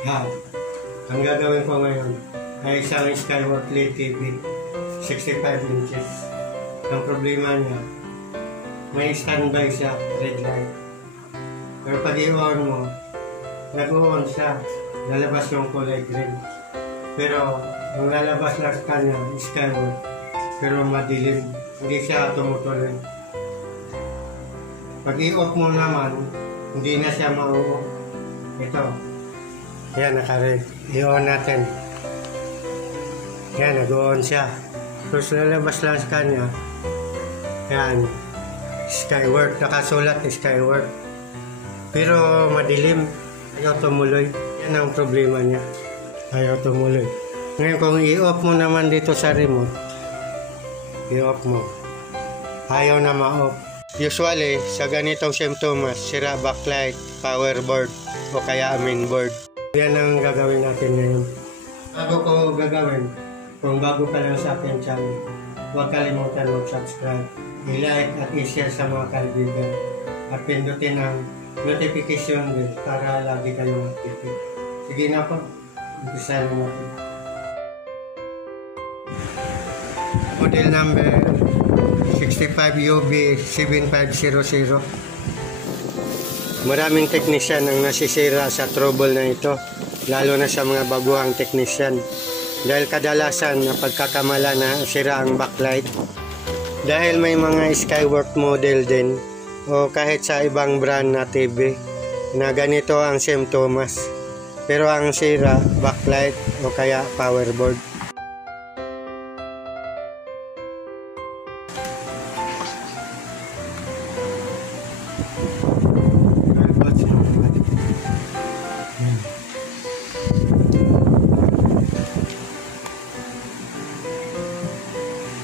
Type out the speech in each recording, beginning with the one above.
Ha, ang gagawin ko ngayon ay isang Skyward LED TV 65 inches. Ang problema niya, may standby siya, red light. Pero pag i-on mo, nag-on siya, lalabas yung kulay green. Pero ang lalabas lang sa kanya, Skyward, pero madilim, hindi siya tumutuloy. Pag i-off mo naman, hindi na siya ma-off. Ito, yan, naka-red. I-on natin. Yan, nag-on siya. Tapos lalabas lang sa kanya, yan, Skyward, nakasulat Skyward. Pero madilim, ayaw tumuloy. Yan ang problema niya. Ayaw tumuloy. Ngayon kung i-off mo naman dito sa remote, i-off mo, ayaw na ma-off. Usually, sa ganitong symptoms, sira backlight, power board, o kaya mainboard. Yan ang gagawin natin ngayon. Bago ko gagawin, kung bago ka lang sa akin channel, huwag kalimutan mag-subscribe, i-like at i-share sa mga kaibigan, at pindutin ang notification bell para lagi kayong updated. Sige na po, umpisa na natin. Model number 65UB7500. Maraming teknisyan ang nasisira sa trouble na ito, lalo na sa mga baguhang teknisyan. Dahil kadalasan na pagkakamala na sira ang backlight. Dahil may mga Skyward model din o kahit sa ibang brand na TV na ganito ang symptoms. Pero ang sira, backlight o kaya power board.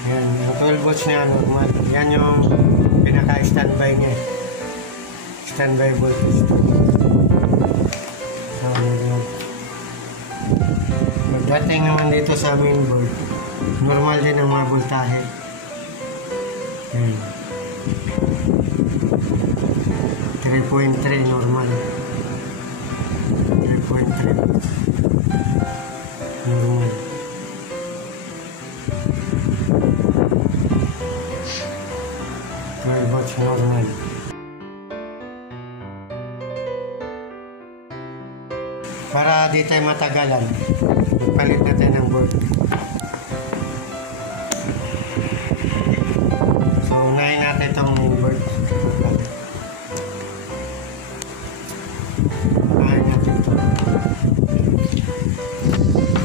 Yan, yung 12 volts niya normal. Yan yung pinaka-standby niya. Standby voltage. So, yan. Pagdating naman dito sa mainboard, normal din ang mga voltahe. Yan. 3.3 normal. 3.3 normal. Normal. Para di tayo matagalan, magpalit natin ng board. So, unahin natin itong board. Unahin natin ito.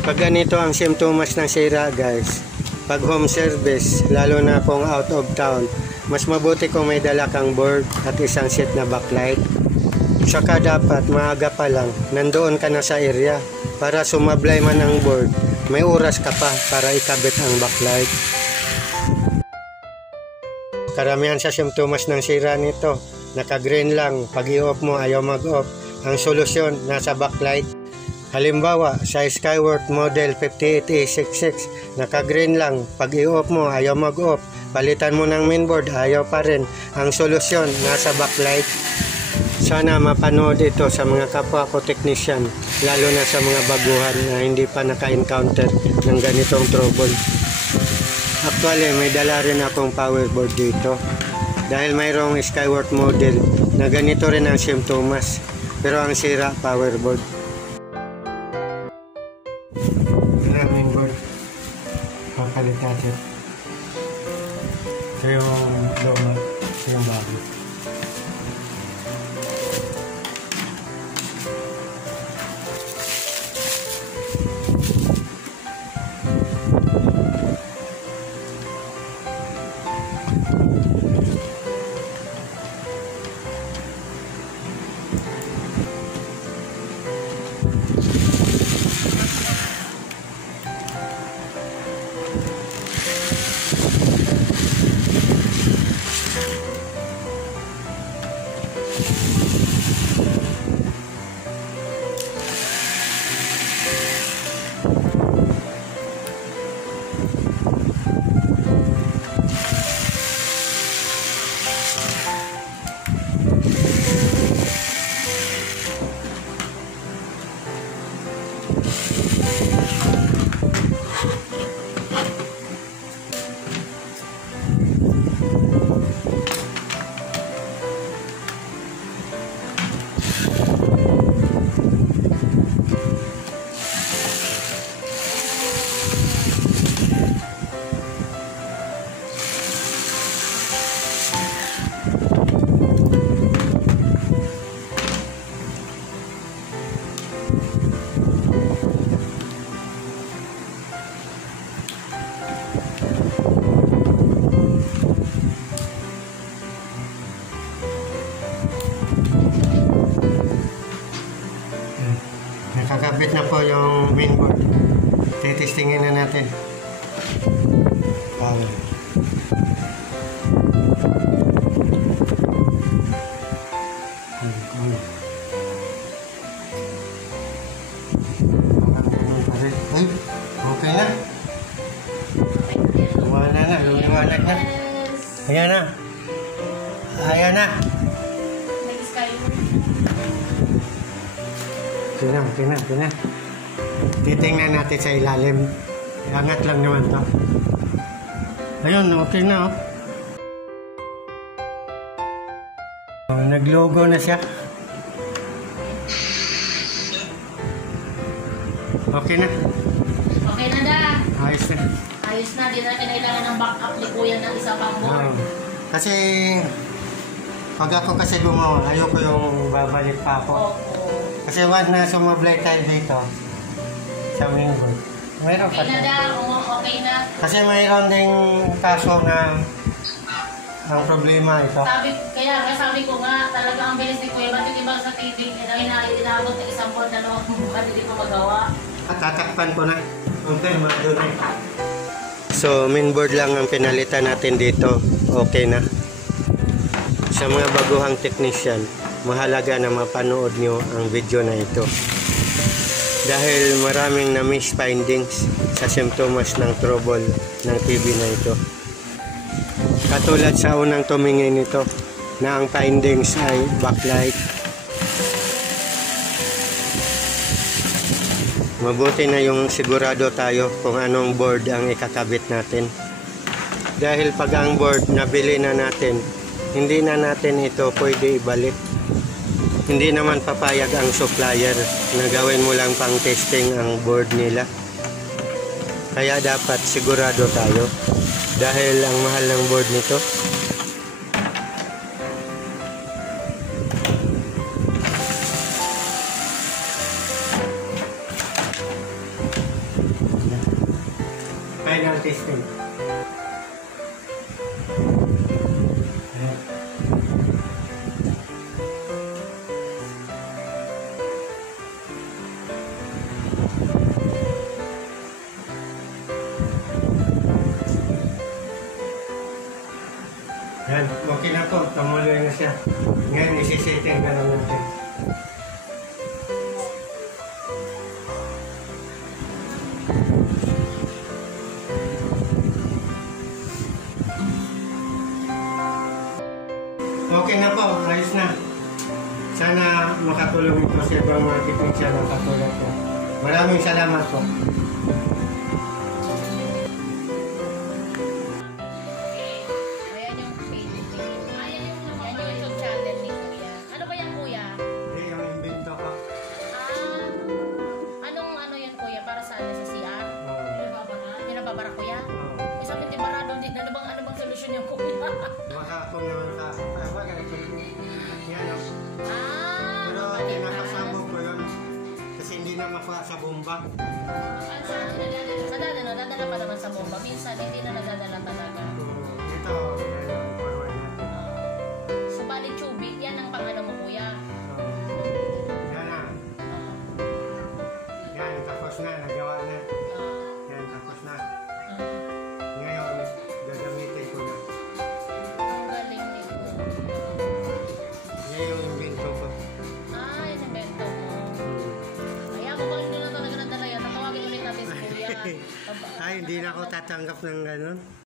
Pag ganito ang symptoms ng sira, guys, pag home service, lalo na kung out of town, mas mabuti kung may dala kang board at isang set na backlight. Saka dapat maaga pa lang nandoon ka na sa area para sumablay man ang board, may oras ka pa para ikabit ang backlight. Karamihan sa symptoms ng sira nito, naka-green lang, pag i-off mo ayaw mag-off. Ang solusyon nasa backlight. Halimbawa, sa Skyward model 58A66, naka-green lang, pag i-off mo ayaw mag-off. Palitan mo ng mainboard, ayaw pa rin. Ang solusyon, nasa backlight. Sana mapanood ito sa mga kapwa ko technician, lalo na sa mga baguhan na hindi pa naka-encounter ng ganitong trouble. Actually, may dala rin akong power board dito. Dahil mayroong Skyward model na ganito rin ang symptoms. Pero ang sira, power board. Mainboard. Papalit natin. Ito yung luma, ito yung bago. nakakabit na po yung mainboard. Titistingin na natin. Power. Ay, okay na. Lumiwanag na, lumiwanag na. Ayan na. Ayan na. Okay na. Titingnan natin sa ilalim. Angat lang naman to. Ayun, okay na oh. Naglogo na siya. Okay na. Okay na da. Ayos na. Ayos na, di na kailangan ng backup ni Kuya ng isa pang board. Kasi pag ako kasi gumawa, ayoko yung babalik pa ako. Opo. Kasi once na sumablay tayo dito sa mainboard, mayroon pa. Okay na da, okay na. Kasi mayroon ding kaso na ang problema ito. Sabi ko nga, talaga ang bilis ni Kuya, ba't yung iba sa TV, inaabot ng isang board na noong bukan, hindi ko magawa. At tatakpan ko na. Okay, madunay. So, mainboard lang ang pinalitan natin dito. Okay na. Sa mga baguhang technician, mahalaga na mapanood nyo ang video na ito. Dahil maraming na-miss findings sa simptomas ng trouble ng TV na ito. Katulad sa unang tumingin nito na ang findings ay backlight. Mabuti na yung sigurado tayo kung anong board ang ikakabit natin. Dahil pag ang board nabili na natin, hindi na natin ito pwede ibalik. Hindi naman papayag ang supplier na gawin mo lang pang testing ang board nila. Kaya dapat sigurado tayo dahil ang mahal ng board nito. Final testing. Yan, okay na po. Tumuloy na siya. Ngayon, isi-setting na lang natin. Okay na po. Ayos na. Sana makatulong ito sa ibang mga technician ng katulad ko. Maraming salamat po. Baka kung naman sa ganito. Yan o. Pero pinakasabog ko yun. Kasi hindi na makuha sa bomba. Nadadala pa naman sa bomba. Minsan hindi na nadadala talaga. Ito, forward natin. So bali tubig, yan ang pang-ano mo kuya. Yan na. Yan, tapos na. Nagawa na. Yan, tapos na. Ngayon, gagamitin ko na. Yung invento ko. Yung invento mo. Kaya kung bakit na talaga nadala yan, tatawagin ulit natin si Kuya. Ay, hindi na ako tatanggap ng gano'n.